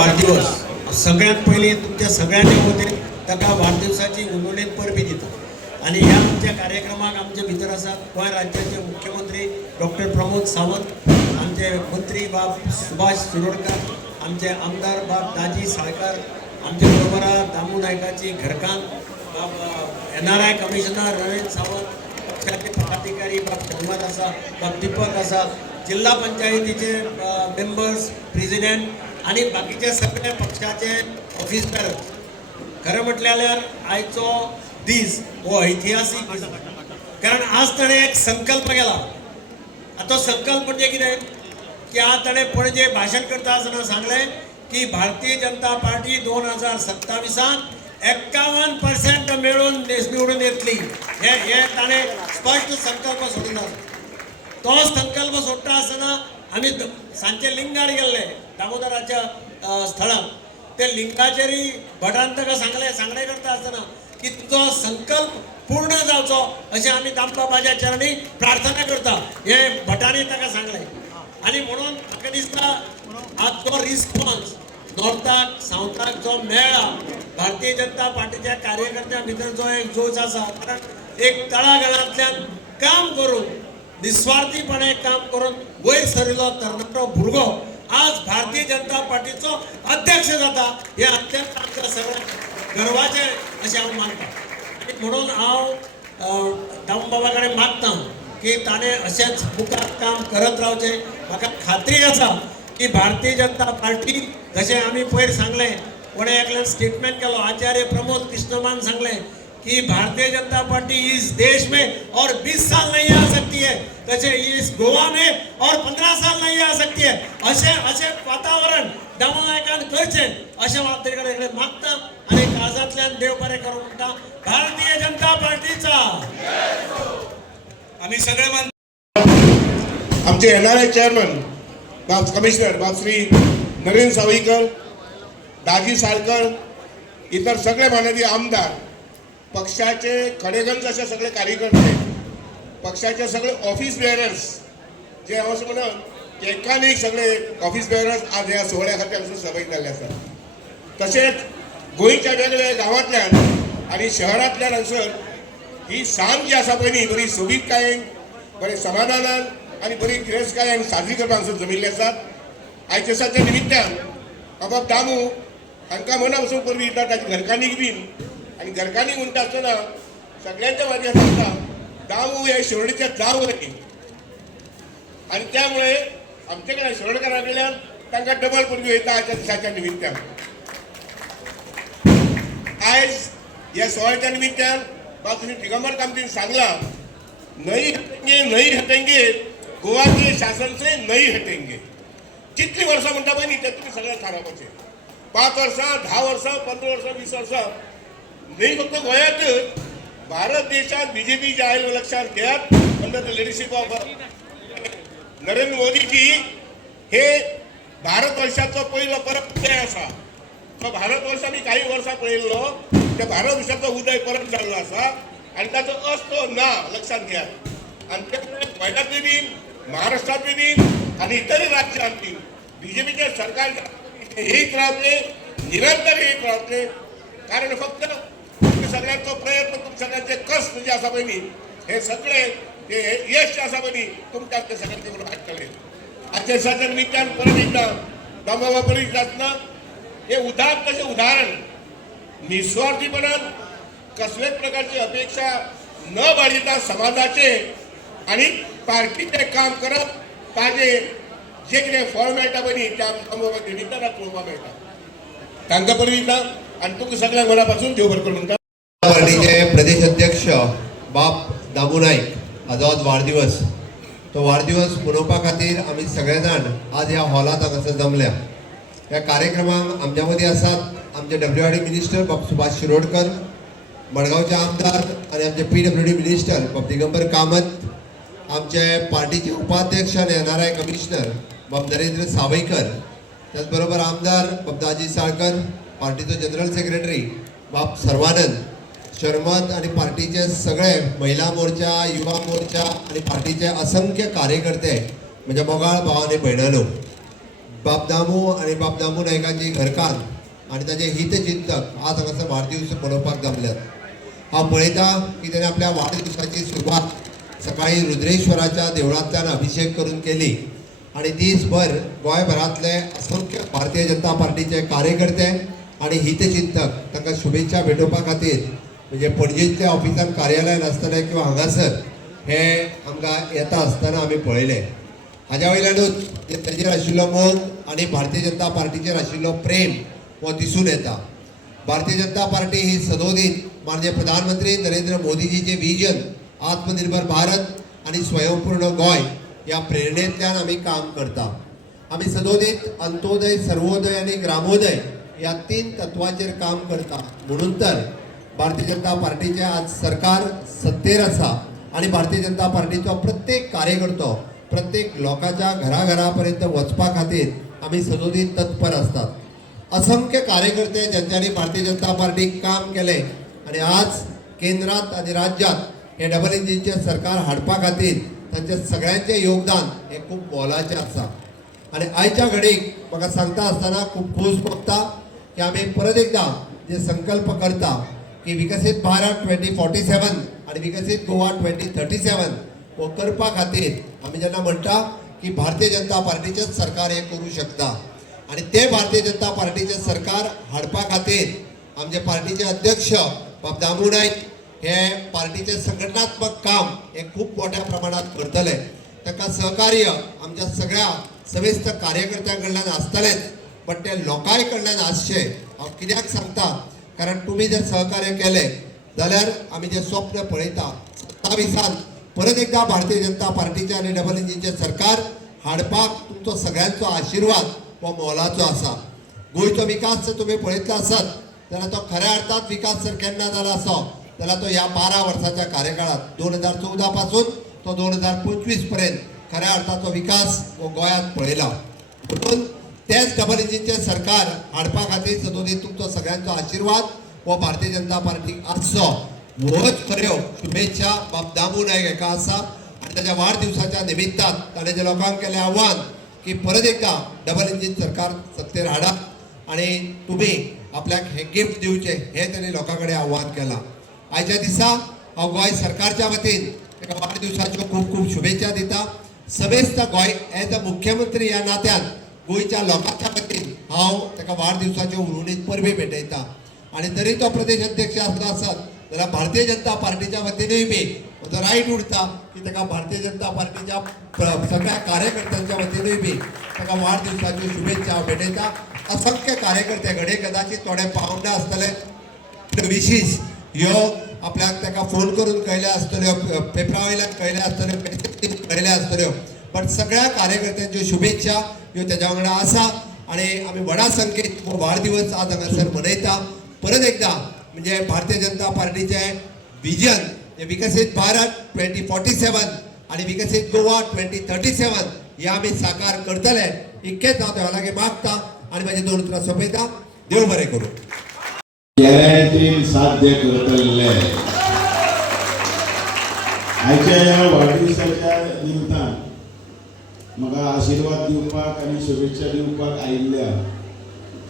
वाढदिवस सगळ्यात पहिले तुमच्या सगळ्यांनी होते ताका वाढदिवसाची उलोलेत परबी दिता आणि ह्या आमच्या कार्यक्रमाक आमचे भितर आसात गोंय राज्याचे मुख्यमंत्री डॉक्टर प्रमोद सावंत, आमचे मंत्री बाब सुभाष शिरोडकर, आमचे आमदार बाब दाजी साळकार, आमचे बरोबर दामू नायकाची घरकान बाब NRI कमिशनर रवींद्र सावंत, पक्षाचे पदाधिकारी बाब शर्मात आसा, बाब दीपक आसा, जिल्हा पंचायतीचे मेंबर्स, प्रेसिडेंट आणि बाकीचे सगळे पक्षाचे ऑफिसर. खरं म्हटल्यार आयचो दीस हो ऐतिहासीक दीस, कारण आज ताणें एक संकल्प केला. तो संकल्प म्हणजे कितें की आज ताणें पणजे भाशण करता आसतना सांगलें की भारतीय जनता पार्टी 2027 51% मेळून निवडून येतली. हे ताणें स्पश्ट संकल्प सोडिल्लो. तो संकल्प सोडटा आसतना आमी सांचे लिंगार गेल्ले दामोदराच्या स्थळाक. ते लिंगाचेरी भटान ताका सांगणे करता आसतना की तुजो संकल्प पूर्ण जावचो अशें आमी दामबाबाच्या चरणी प्रार्थना करता, हे भटांनी ताका सांगलें. आनी म्हणून म्हाका दिसता आज तो रिस्पॉन्स नॉर्थाक सावथाक जो मेळ्ळा, भारतीय जनता पार्टीच्या कार्यकर्त्यां भितर जो एक जोश आसा, कारण एक तळागाळांतल्यान काम करून निस्वार्थीपणे काम करून वयर सरिल्लो तरणाटो भुरगो आज भारतीय जनता पार्टीचो अध्यक्ष जाता, हे अत्यंत आमच्या सगळ्यांक गर्वाचें अशें हांव मानता. आनी म्हणून हांव दामबाबा कडेन मागतां की ताणें अशेंच मुखार काम करत रावचें. म्हाका खात्री आसा की भारतीय जनता पार्टी जशें आमी पयर सांगलें, कोणें एकल्यान स्टेटमेंट केलो, आचार्य प्रमोद कृष्णमान सांगलें कि भारतीय जनता पार्टी इस देश में और 20 साल नहीं आ सकती है, तसे इस गोवा में और 15 साल नहीं आ सकती है. असे वातावरण दामू नायकान करचें अशें हांव तेजे कडेन मागता आनी काळजांतल्यान देव बरें करूं म्हणटा. भारतीय जनता पार्टीचा आम्ही सगळे आमचे NRI चेअरमन बाब कमिशनर बाब श्री नरेंद्र सावईकर, दाजी साळकर, इतर सगळे माननीय आमदार, पक्षाचे खडेगंज असे सगळे कार्यकर्ते, पक्षाचे सगळे ऑफिस बेअरर्स, जे हांव अशें म्हणून एकान एक सगळे ऑफिस बेअरर्स आज ह्या सोहळ्या खातीर हांगासर सहभागी जाल्ले आसात. तशेंच गोंयच्या वेगवेगळ्या गांवांतल्यान आनी शहरांतल्यान हांगसर ही सांज जी आसा पळय न्ही, बरी सोबीतकायेन, बरे समाधानान आनी बरी गिरेस्तकायेन साजरी करपाक हांगसर जमिल्ले आसात. आयच्या दिसाच्या निमित्यान बाबा दामू हांकां मना वचूंक परबीं दिता, ताच्या घरकान्नीक बीन. आणि घरकान्नी म्हणटा आसतना सगळ्यांच्या वाटेन सांगता दामू हे शिरोडेचे जाव रे, आणि त्यामुळे आमचे कडेन शिरोडकारा कडल्यान तांकां डबल परबी वयता आजच्या दिसाच्या निमित्यान. आयज ह्या सोहळ्याच्या निमित्यान बाबा दिगंबर कामतीन सांगला, नई हटेंगे गोवा के शासन से नई हटेंगे. कितली वर्सां म्हणटा पळय न्ही ते तुमी सगळ्यांक थारावपाचें. 5 वर्सां, 10 वर्सां, 15 वर्सां, 20 वर्सां नाही, फक्त गोंयांत भारत देशात बीजेपी जे आयलो लक्षात घेयात, under the leadership of Narendra Modiji, हे भारतवर्षाचो पयलो परत उदय आसा. तो भारतवर्ष आमी काही वर्सां पळयल्लो, त्या भारतवर्षाचो उदय परत जाल्लो आसा आनी ताचो अस्तो ना, लक्षात घेयात. आनी ते गोंयांतूय बीन, महाराष्ट्रांतूय बीन आनी इतर राज्यांत बीजेपीचे सरकार एक रावतले, निरंतर एक रावतले. कारण फक्त सगळ्यांचो प्रयत्न, तुमचे सगळ्यांचे कष्ट जे आसा पळय न्ही, हे सगळे हे यश जे आसा पळय न्ही, तुमच्यात ते सगळ्यांचे करून हाडटले. आजच्या दिसाच्या निमित्यान परत एकदा दामबाबा परत आसतना हे कशें उदाहरण, निस्वार्थीपणान कसलेच प्रकारची अपेक्षा न बाळगिता समाजाचे आणि पार्टीचे काम करप, ताजे जे कितें फळ मेळटा पळय न्ही, त्या दामबाबा निमित्तान पळोवपाक मेळटा. तांकां परत आणि तुमकां सगळ्यांक मना पासून देव बरें करूं म्हणटा. पार्टीचे प्रदेश अध्यक्ष बाब दामू नाईक हाजो आज वाढदिवस. तो वाढदिवस मनोवपा खातीर आमी सगळे जाण आज ह्या हॉलांत हांगासर जमल्या. ह्या कार्यक्रमाक आमच्या मदीं आसात आमचे WRD मिनिस्टर बाब सुभाष शिरोडकर, मडगांवचे आमदार आनी आमचे PWD मिनिस्टर बाब दिगंबर कामत, आमचे पार्टीचे उपाध्यक्ष आनी NRI कमिशनर बाब नरेंद्र सावयकर, त्याच बरोबर आमदार बाब दाजी साळकर, पार्टीचो जनरल सेक्रेटरी बाब सर्वानंद शर्मत आणि पार्टीचे सगळे महिला मोर्चा, युवा मोर्चा आणि पार्टीचे असंख्य कार्यकर्ते, म्हणजे मोगाळ भाव आणि भयणानो, बाब दामू आणि बाब दामू नायकाची घरकान्न आणि ताचे हितचिंतक आज हांगासर वाडदीस मनोवपाक जमल्यात. हांव पळयता की ताणें आपल्या वाडदिवसाची सुरवात सकाळी रुद्रेश्वराच्या देवळांतल्यान अभिषेक करून केली आणि दीसभर गोंयभरांतले असंख्य भारतीय जनता पार्टीचे कार्यकर्ते आणि हितचिंतक तांकां शुभेच्छा भेटोवपा खातीर म्हणजे पणजेंतल्या ऑफिसान कार्यालयान आसतलें किंवा हांगासर हे आमकां येता आसतना आमी पळयलें. हाज्या वयल्यानूच ताचेर आशिल्लो मोग आणि भारतीय जनता पार्टीचेर आशिल्लो प्रेम हो दिसून येता. भारतीय जनता पार्टी ही सदोदीत माननीय प्रधानमंत्री नरेंद्र मोदीजीचे विजन आत्मनिर्भर भारत आणि स्वयंपूर्ण गोंय या प्रेरणेंतल्यान आमी काम करता. आमी सदोदीत अंत्योदय, सर्वोदय आणि ग्रामोदय या 3 तत्वाचेर काम करता. म्हणून तर भारतीय जनता पार्टीचे आज सरकार सत्तेर आसा आणि भारतीय जनता पार्टीचो प्रत्येक कार्यकर्तो प्रत्येक लोकांच्या घराघरापर्यंत वचपा खातीर आमी सदोदीत तत्पर असतात. असंख्य कार्यकर्ते ज्यांच्यानी भारतीय जनता पार्टीक काम केले आणि आज केंद्रात आणि राज्यात हे डबल इंजिनचे सरकार हाडपा खातीर तांचे सगळ्यांचे योगदान हे खूप मोलाचें आसा. आणि आयच्या घडीक म्हाका सांगता आसतना खूप खोस भोगता की आमी परत एकदा जे संकल्प करता की विकसीत भारत 2047 आणि विकसीत गोवा 2037 हो करपा खातीर आमी जेन्ना म्हणटा की भारतीय जनता पार्टीचेच सरकार हे करू शकता आणि ते भारतीय जनता पार्टीचे सरकार हाडपा खातीर आमचे पार्टीचे अध्यक्ष बाब दामू नायक हे पार्टीचे संघटनात्मक काम हे खूप मोठ्या प्रमाणात करतले. ताका सहकार्य आमच्या सगळ्या समेस्त कार्यकर्त्यां कडल्यान आसतलेच पण ते लोकांय कडल्यान आसचे. हांव कित्याक सांगता कारण तुमी जर सहकार्य केले जाल्यार आमी जे स्वप्न पळयता 27 परत एकदा भारतीय जनता पार्टीचे आणि डबल इंजिनचे सरकार हाडपाक तुमचो सगळ्यांचो आशिर्वाद हो मोलाचो आसा. गोंयचो विकास जर तुमी पळयतलो आसत जाल्यार तो खऱ्या अर्थात विकास जर केन्ना जाला आसो जाल्यार तो ह्या 12 वर्साच्या कार्यकाळात 2014 पासून तो 2025 पर्यंत खऱ्या अर्थाचो विकास हो गोंयांत पळयला. म्हणून तेच डबल इंजिनचे सरकार हाडपा खातीर सदोदीत तुमचो सगळ्यांचो आशिर्वाद हो भारतीय जनता पार्टीक आसचो होच खऱ्यो शुभेच्छा बाब दामू नायक हेका आसा. आणि त्याच्या वाडदिवसाच्या निमित्तान ताणें जे लोकांक केलें आव्हान की परत एकदा डबल इंजिन सरकार सत्तेर हाडा आणि तुम्ही आपल्याक हे गिफ्ट दिवचे हे त्यांनी लोकां कडेन आव्हान केलां. आयच्या दिसा हांव गोंय सरकारच्या वतीन ताका वाडदिवसाच्यो खूब खूब शुभेच्छा दिता. समेस्त गोंय एज अ मुख्यमंत्री ह्या नात्यान गोंयच्या लोकांच्या वतीन हांव ताका वाडदिवसाच्यो उर्वरीत परबी भेटयता. आणि जरी तो प्रदेश अध्यक्ष आसलो आसत जाल्यार भारतीय जनता पार्टीच्या वतीनूय बी म्हजो रायट उरता की ताका भारतीय जनता पार्टीच्या सगळ्या कार्यकर्त्यांच्या वतीनूय बी ताका वाडदिवसाच्यो शुभेच्छा हांव भेटयता. असंख्य कार्यकर्ते घडये कदाचित थोडे पावंडा आसतले विशीस ह्यो आपल्याक ताका फोन करून कळल्या आसतल्यो, पेपरा वयल्यान कळल्या आसतल्यो, मेसेज कळल्या आसतल्यो पण सगळ्या कार्यकर्त्यांच्यो शुभेच्छा ह्यो तेज्या वांगडा आसा. आणि आमी व्हडा संख्येन हो वाडदिवस आज हांगासर मनयता. परत एकदा म्हणजे भारतीय जनता पार्टीचे विजन हे विकसीत भारत 2047 आणि विकसीत गोवा 2037 हे आमी साकार करतले इतकेच हांव देवा लागीं मागता आणि माझे 2 उतरां सोंपयता. देव बरें करूं. गॅरंटीन साध्य करतले. आयच्या ह्या वाडदिवसाच्या निमतान म्हाका आशिर्वाद दिवपाक आनी शुभेच्छा दिवपाक आयिल्ल्या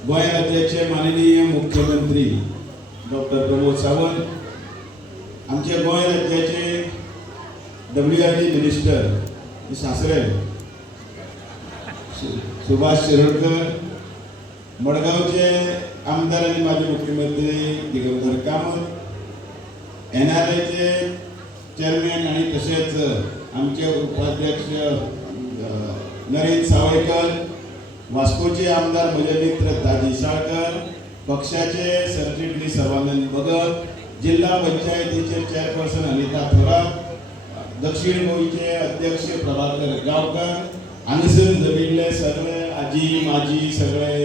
गोंय राज्याचे माननीय मुख्यमंत्री डॉक्टर प्रमोद सावंत, आमच्या गोंय राज्याचे WRD मिनिस्टर सासरे सुभाष शिरोडकर, मडगावचे आमदार आणि माजी मुख्यमंत्री दिगंबर कामत, NRAचे चेअरमॅन आणि तसेच आमचे उपाध्यक्ष नरेंद्र सावयकर, वास्कोचे आमदार म्हजे मित्र ताजी साळकर, पक्षाचे सरचिटणीस सर्वानंद भगत, जिल्हा पंचायतीचे चेअरपर्सन अनिता थोरात, दक्षिण गोंयचे अध्यक्ष प्रभाकर गांवकर, हांगसर जमिल्ले सगळे आजी माजी सगळे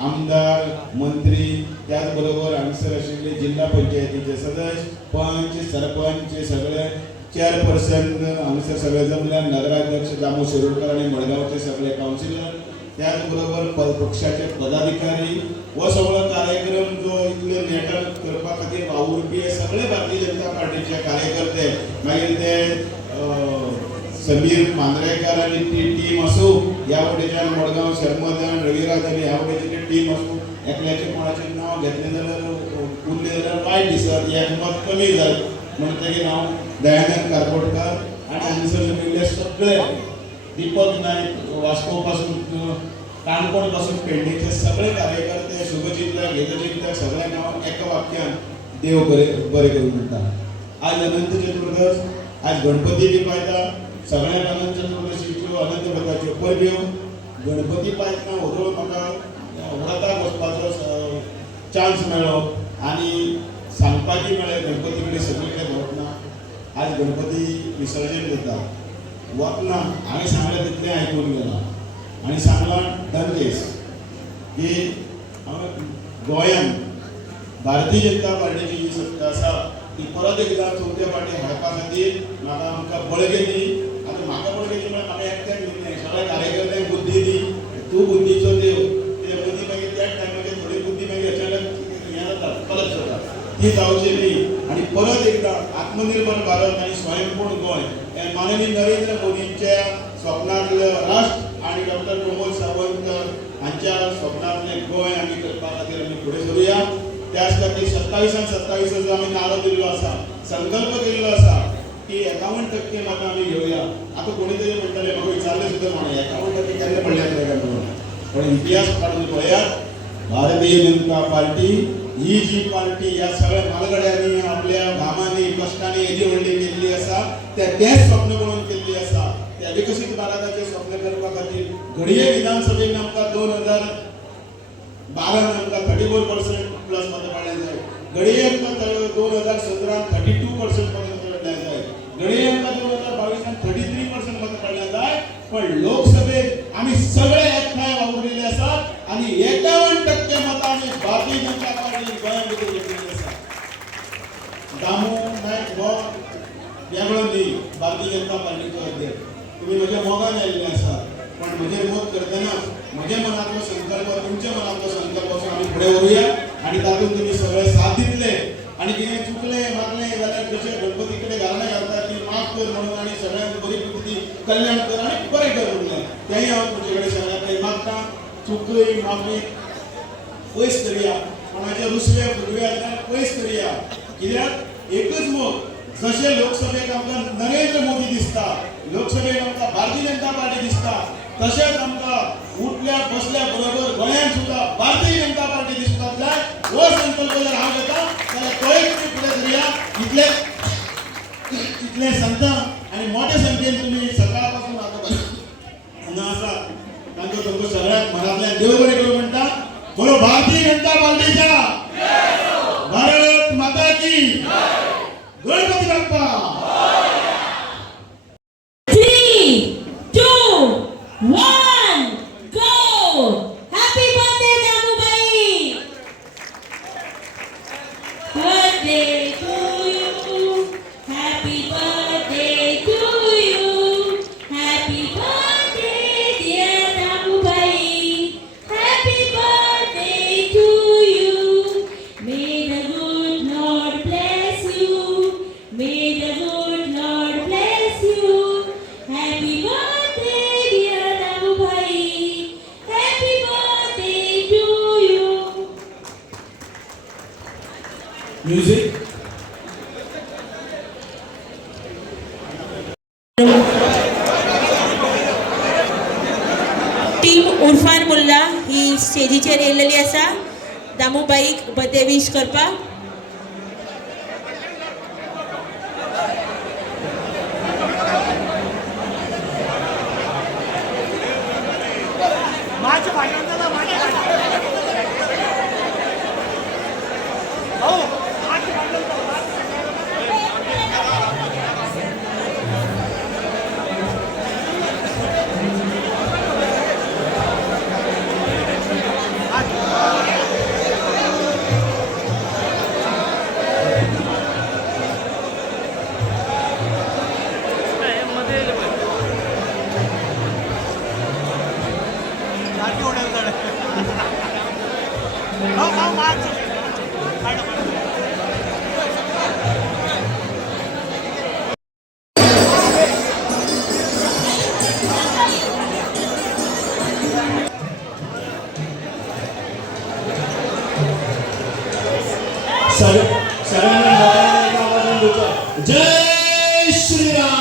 आमदार मंत्री, त्याचबरोबर हांगसर आशिल्ले जिल्हा पंचायतीचे सदस्य, पंच सरपंच सगळे चेअरपर्सन हांगसर सगळे जमल्या, नगराध्यक्ष दामू शिरोडकर आणि मडगावचे सगळे काउन्सिलर, त्याचबरोबर पक्षाचे पदाधिकारी हो सगळो कार्यक्रम जो इतले नेटान करपा खातीर वावुरपी सगळे भारतीय जनता पार्टीचे कार्यकर्ते मागीर ते समीर मांद्रेकर आणि ती टीम असो ह्या वटेच्यान मडगांव शर्मदान रविराज आनी ह्या वटेची टीम आसूं एकल्याचें कोणाचें नांव घेतलें जाल्यार उरलें जाल्यार वायट दिसत एकमत कमी जालें म्हणटकीर हांव दयानंद कारकोटकर आनी हांगसर जमिल्ले सगळे दीपक नायक वास्को पासून काणकोण पासून पेडणेचे सगळे कार्यकर्ते शुभचिंतक हितचिंतक सगळ्यांक हांव एका वाक्यान देव बरें करूं म्हणटा. आज अनंत चतुर्दश, आज गणपती बी पायता, सगळ्यांक अनंत चतुर्दशीच्यो अनंत व्रताच्यो परब्यो. गणपती पायतना वगळ म्हाका व्रताक वचपाचो चान्स मेळ्ळो आनी सांगपाची मेळ्ळें गणपती कडेन सगळे कडेन वतना. आज गणपती विसर्जन जाता वतना हांवें सांगलें तितलें आयकून गेलां आनी सांगलां डन केस की गोंयांत भारतीय जनता पार्टीची जी सत्ता आसा ती परत एकदा चवथ्या फावटी हाडपा खातीर म्हाका आमकां बळगे दी. आतां म्हाका बळगे दी म्हळ्यार म्हाका एकट्याक दितलें सगळ्या कार्यकर्त्यांक बुद्धी दी. तूं बुद्धीचो देव कित्याक बुद्धी मागीर त्याच टायमाचेर थोडी बुद्धी मागीर अचानक हें जाता परत जाता ती जावची न्ही. आनी परत एकदा आत्मनिर्भर भारत आनी स्वयंपूर्ण गोंय हे माननीय नरेंद्र मोदींच्या स्वप्नांतलं राष्ट्र आनी डॉक्टर प्रमोद सावंत हांच्या स्वप्नांतलें गोंय आमी करपा खातीर आमी फुडें सरुया. त्याच खातीर 27 जो आमी नारो दिल्लो आसा, संकल्प केल्लो आसा की 51% मतां आमी घेवया. आतां कोणी तरी म्हणटले म्हाका विचारलें सुद्दां म्हणे 51% केन्ना पडल्यात काय म्हणून. पण इतिहास काडून पळयात भारतीय जनता पार्टी ही जी पार्टी ह्या सगळ्या मालगड्यांनी आपल्या घामांनी कश्टांनी येदी व्हडली केल्ली आसा तेच स्वप्न करून केल्ली आसा. त्या विकसीत भारताचे स्वप्न करपा खातीर घडये विधानसभेन आमकां 2012 आमकां 34% प्लस मतां पडले जाय. घडये आमकां 2017 32% मतां पडले जाय. घडये आमकां 2022 33% मतां पडले जाय. पण लोकसभेत आम्ही सगळे एकठांय वावुरलेले आसात आणि 51% मतां आमी भारतीय जनता पार्टी गोंयांत भितर घेतलेली आसा. दामू नायक हो वेगळो न्ही भारतीय जनता पार्टीचो अध्यक्ष. तुम्ही म्हज्या मोगान आयिल्ले आसात पण म्हजेर मोग करतना म्हज्या मनांतलो संकल्प तुमच्या मनांतलो संकल्प असो आमी फुडें व्हरुया आनी तातूंत तुमी सगळे साथ दितले. आनी कितें चुकलें मागलें जाल्यार जशें गणपती कडेन घराणें घालता की माफ कर म्हणून आनी सगळ्यांक बरी बुद्धी कल्याण कर आनी बरें कर म्हणलें तेंय हांव तुमचे कडेन सगळ्यांक मागतां. चुकय माफी पयस करया, कोणाचे रुसवे फुगवे आसल्यार पयस करया. कित्याक एकच मोग जशें लोकसभेक आमकां नरेंद्र मोदी दिसता, लोकसभेक आमकां भारतीय जनता पार्टी दिसता, तशेंच आमकां उठल्या बसल्या बरोबर गोंयांत सुद्दां भारतीय जनता पार्टी दिसपाक जाय. हो संकल्प जर हांव घेता जाल्यार तोय तुमी फुडें करुया. इतलें सांगता आनी मोठ्या संख्येन तुमी सकाळ पासून हांगा आसा तांकां तुमकां सगळ्यांक मनांतल्यान देव बरें करूं म्हणटा. बोलो भारतीय जनता पार्टीच्या भारत माता की Ganpati Bappa. 3, 2, 1, go! Happy birthday, Damubai! Birthday to you. Happy birthday to you. Happy birthday, dear Damubai. Happy birthday to you. May the good Lord bless you. May the good Lord bless you. Happy birthday, dear Damubai. Happy birthday to you. Music team Urfan Mulla ही स्टेजीचेर येयलेली आसा दामूबाईक birthday wish करपाक. सगळ्यांनी मोठ्याने एका आवाजाने बोलतो, जय श्रीराम.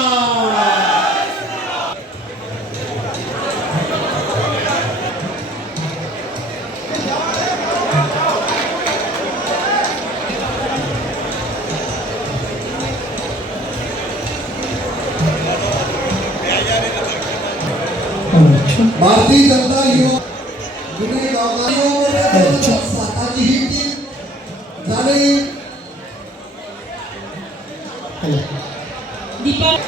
भारतीय जनता युवा जुने गावाची स्वतःची ही टीम झाली. दीपक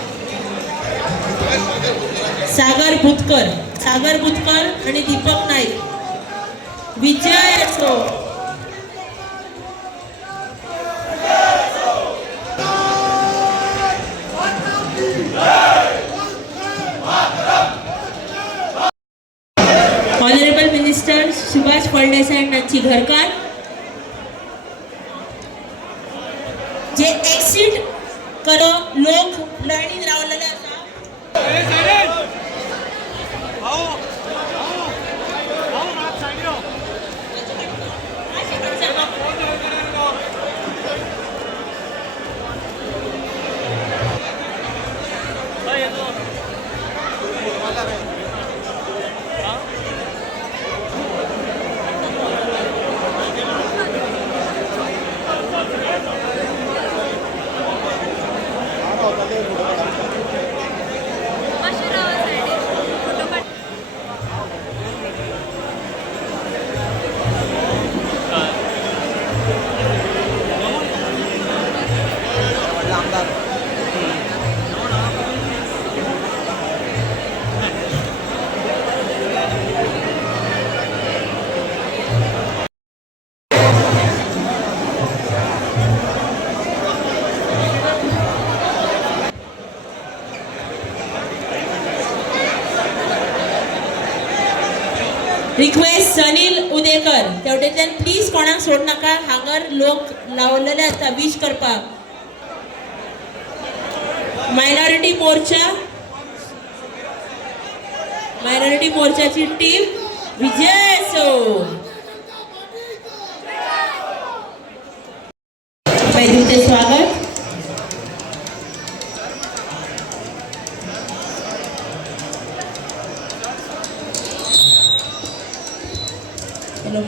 सागर बुतकर आणि दीपक नाईक. विजय असो. ऑनरेबल मिनिस्टर सुभाष फळदेसाई यांची घरकार जे एक्सिट करो लोक लढणीत रावलेले आसा. रिक्वेस्ट सनील उदेकर तेवटेच्यान प्लीज कोणाक सोड नाका. हांगर लोक लावलेले आसता विश करपाक. मायनॉरिटी मोर्चाची टीम विजय असो. पहिले स्वागत. हॅलो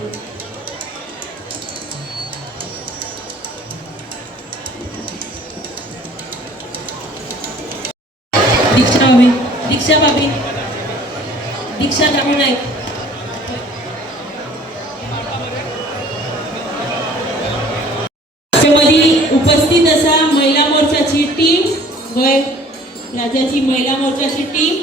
दीक्षा दामू नाईक. त्यामध्ये उपस्थित असा महिला मोर्चाची टीम व राज्याची महिला मोर्चाची टीम